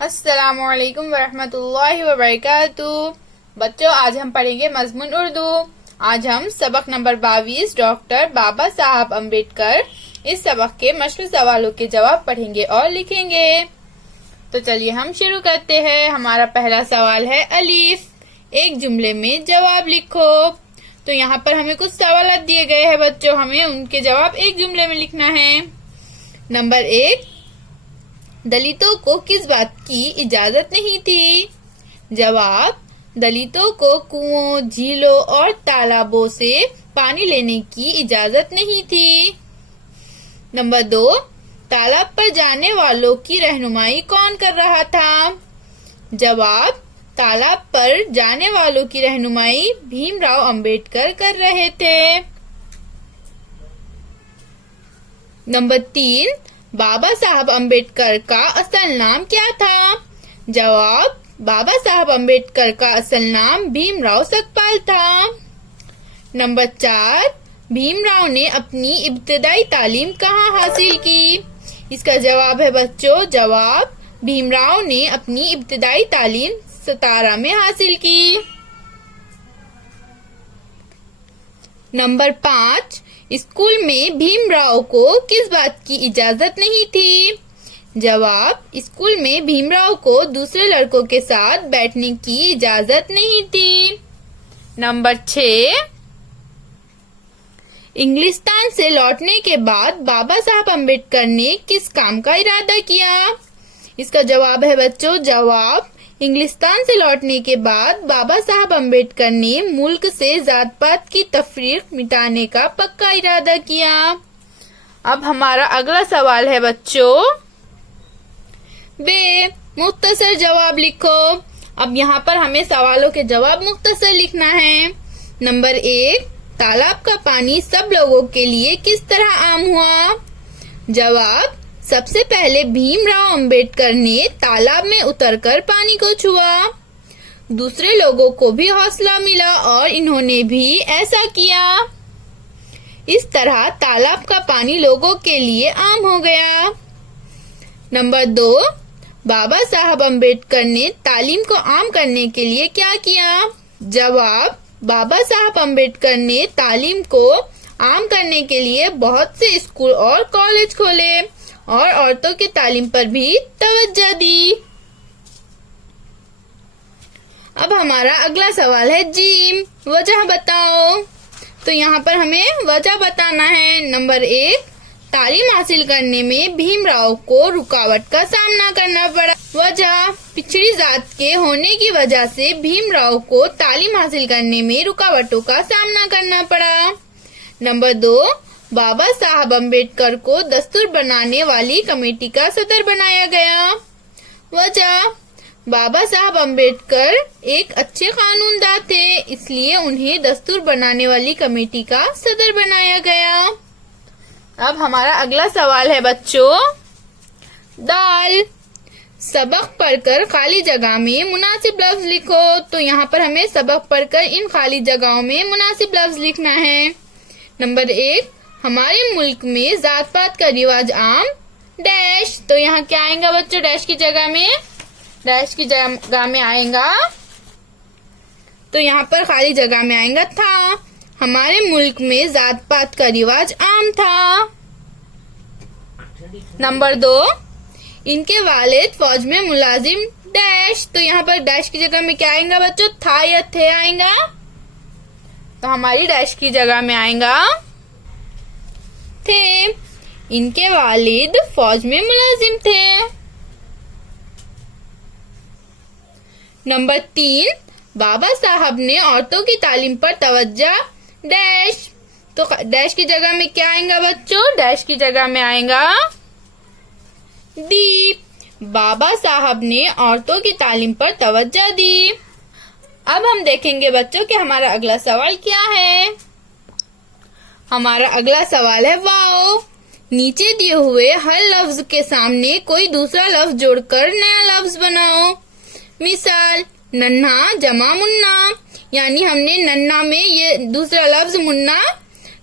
अस्सलामुअलैकुम वरहमतुल्लाहि वबरकातुहू। बच्चों, आज हम पढ़ेंगे मजमून उर्दू। आज हम सबक नंबर 22 डॉक्टर बाबा साहब अम्बेडकर इस सबक के मशहूर सवालों के जवाब पढ़ेंगे और लिखेंगे। तो चलिए हम शुरू करते हैं। हमारा पहला सवाल है अलीफ, एक जुमले में जवाब लिखो। तो यहाँ पर हमें कुछ सवाल दिए गए हैं बच्चों, हमें उनके जवाब एक जुमले में लिखना है। नंबर 1, दलितों को किस बात की इजाजत नहीं थी? जवाब, दलितों को कुओं, झीलों और तालाबों से पानी लेने की इजाजत नहीं थी। नंबर 2, तालाब पर जाने वालों की रहनुमाई कौन कर रहा था? जवाब, तालाब पर जाने वालों की रहनुमाई भीमराव अंबेडकर कर रहे थे। नंबर 3, बाबा साहब अम्बेडकर का असल नाम क्या था? जवाब, बाबा साहब अम्बेडकर का असल नाम भीमराव सकपाल था। नंबर 4, भीमराव ने अपनी इब्तदाई तालीम कहाँ हासिल की? इसका जवाब है बच्चों, जवाब, भीमराव ने अपनी इब्तदाई तालीम सतारा में हासिल की। नंबर 5, स्कूल में भीमराव को किस बात की इजाजत नहीं थी? जवाब, स्कूल में भीमराव को दूसरे लड़कों के साथ बैठने की इजाजत नहीं थी। नंबर 6, इंग्लिस्तान से लौटने के बाद बाबा साहब अम्बेडकर ने किस काम का इरादा किया? इसका जवाब है बच्चों, जवाब, इंग्लिस्तान से लौटने के बाद बाबा साहब अम्बेडकर ने मुल्क से जात पात की तफरीक मिटाने का पक्का इरादा किया। अब हमारा अगला सवाल है बच्चों बे, मुख्तसर जवाब लिखो। अब यहाँ पर हमें सवालों के जवाब मुख्तसर लिखना है। नंबर 1, तालाब का पानी सब लोगों के लिए किस तरह आम हुआ? जवाब, सबसे पहले भीमराव अंबेडकर ने तालाब में उतरकर पानी को छुआ। दूसरे लोगों को भी हौसला मिला और इन्होंने भी ऐसा किया। इस तरह तालाब का पानी लोगों के लिए आम हो गया। नंबर 2, बाबा साहब अम्बेडकर ने तालीम को आम करने के लिए क्या किया? जवाब, बाबा साहब अम्बेडकर ने तालीम को आम करने के लिए बहुत से स्कूल और कॉलेज खोले और औरतों की तालीम पर भी तवज्जो दी। अब हमारा अगला सवाल है जीम, वजह बताओ। तो यहाँ पर हमें वजह बताना है। नंबर 1, तालीम हासिल करने में भीमराव को रुकावट का सामना करना पड़ा। वजह, पिछड़ी जात के होने की वजह से भीमराव को तालीम हासिल करने में रुकावटों का सामना करना पड़ा। नंबर 2, बाबा साहब अम्बेडकर को दस्तूर बनाने वाली कमेटी का सदर बनाया गया। वजह, बाबा साहब अम्बेडकर एक अच्छे कानूनदा थे, इसलिए उन्हें दस्तूर बनाने वाली कमेटी का सदर बनाया गया। अब हमारा अगला सवाल है बच्चों दाल, सबक पढ़कर खाली जगह में मुनासिब लफ्ज लिखो। तो यहाँ पर हमें सबक पढ़कर इन खाली जगहों में मुनासिब लफ्ज लिखना है। नंबर 1, हमारे मुल्क में जात पात का रिवाज आम डैश। तो यहाँ क्या आएगा बच्चों? डैश की जगह में आएगा, तो यहाँ पर खाली जगह में आएगा था। हमारे मुल्क में जात पात का रिवाज आम था। नंबर 2, इनके वालिद फौज में मुलाजिम डैश। तो यहाँ पर डैश की जगह में क्या आएगा बच्चों? था या थे आएगा, तो हमारी डैश की जगह में आएगा थे। इनके वालिद फौज में मुलाजिम थे। नंबर 3, बाबा साहब ने औरतों की तालीम पर तवज्जो डैश। तो डैश की जगह में क्या आएगा बच्चों? डैश की जगह में आएगा दी। बाबा साहब ने औरतों की तालीम पर तवज्जो दी। अब हम देखेंगे बच्चों कि हमारा अगला सवाल क्या है। हमारा अगला सवाल है वाओ, नीचे दिए हुए हर लफ्ज के सामने कोई दूसरा लफ्ज जोड़कर नया लफ्ज बनाओ। मिसाल, नन्हा जमा मुन्ना, यानी हमने नन्हा में ये दूसरा लफ्ज मुन्ना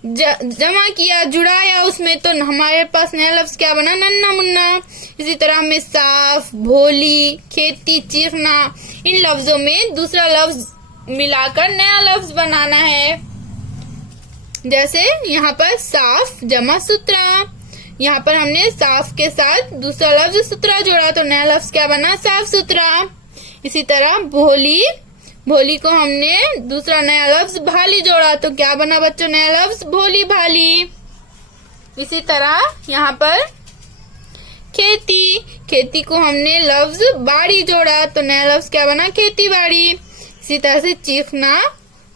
जमा किया, जुड़ाया उसमें, तो हमारे पास नया लफ्ज क्या बना? नन्ना मुन्ना। इसी तरह हमें साफ, भोली, खेती, चीखना, इन लफ्जों में दूसरा लफ्ज मिलाकर नया लफ्ज बनाना है। जैसे यहाँ पर साफ जमा सुथरा, यहाँ पर हमने साफ के साथ दूसरा लफ्ज सुथरा जोड़ा तो नया लफ्ज क्या बना? साफ सुथरा। इसी तरह भोली, भोली को हमने दूसरा नया लफ्ज भाली जोड़ा तो क्या बना बच्चों? नया लफ्ज भोली भाली। इसी तरह यहाँ पर खेती, खेती को हमने लफ्ज बाड़ी जोड़ा तो नया लफ्ज क्या बना? खेती बाड़ी। इसी तरह से चीखना,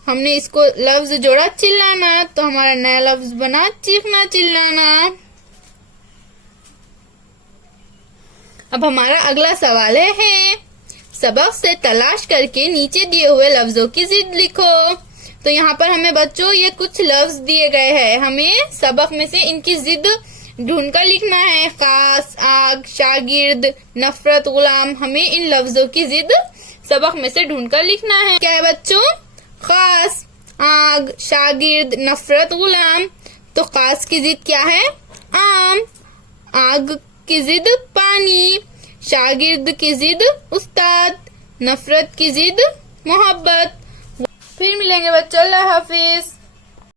हमने इसको लफ्ज जोड़ा चिल्लाना तो हमारा नया लफ्ज बना चीखना चिल्लाना। अब हमारा अगला सवाल है सबक से तलाश करके नीचे दिए हुए लफ्जों की जिद लिखो। तो यहाँ पर हमें बच्चों ये कुछ लफ्ज दिए गए हैं, हमें सबक में से इनकी जिद ढूंढकर लिखना है। खास, आग, शागिर्द, नफरत, गुलाम, हमें इन लफ्जों की जिद सबक में से ढूंढकर लिखना है। क्या है बच्चों? खास, आग, शागिर्द, नफरत, गुलाम। तो खास की जिद क्या है? आम। आग की जिद पानी। शागिर्द की जिद उस्ताद। नफरत की जिद मोहब्बत। फिर मिलेंगे बच्चों, अल्लाह हाफिज।